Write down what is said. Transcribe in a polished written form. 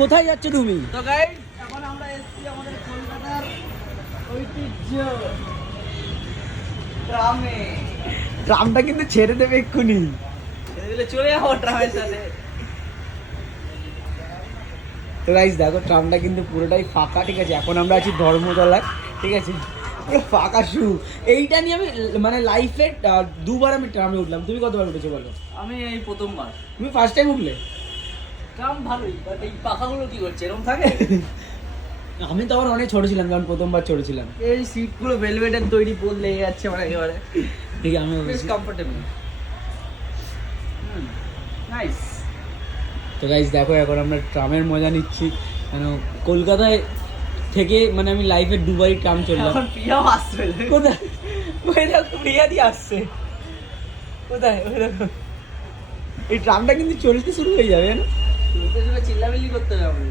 কোথায় যাচ্ছ তুমি? তো গাইস এখন আমরা এসেছি আমাদের কলকাতার ঐতিহ্য ট্রামে। ট্রামটা কিন্তু ছেড়ে দেবে এক্ষুনি। চলে যাবো ট্রামের সাথে। তো গাইস দেখো ট্রামটা কিন্তু পুরোটাই ফাঁকা, ঠিক আছে। এখন আমরা আছি ধর্মতলায়, ঠিক আছে, পুরো ফাঁকা শুরু। এইটা নিয়ে আমি মানে লাইফে দুবার আমি ট্রামে উঠলাম। তুমি কতবার উঠেছো বলো? আমি এই প্রথমবার। তুমি ফার্স্ট টাইম উঠলে? ট্রাম ভালোই, বাট এই পাখাগুলো কি করছে, এরকম থাকে? আমি তো আবার অনেক ছোট ছিলাম যখন প্রথমবার চড়েছিলাম। এই সিটগুলো ভেলভেটের তৈরি, পোল লেগে যাচ্ছে আমার একেবারে। ঠিক আছে, আমি বেশ কমফোর্টেবল। নাইস। তো গাইস দেখো এখন আমরা ট্রামের মজা নিচ্ছি। কেন কলকাতায় থেকে মানে আমি লাইফে দুবারই ট্রাম চললাম। এখন প্রিয়াও আসছে। কোথায়? ওই দেখো প্রিয়া দিয়ে আসছে। কোথায়? ওই দেখো এই ট্রামটা কিন্তু চলতে শুরু হয়ে যাবে না? চিল্লামিল্লি করতে হবে।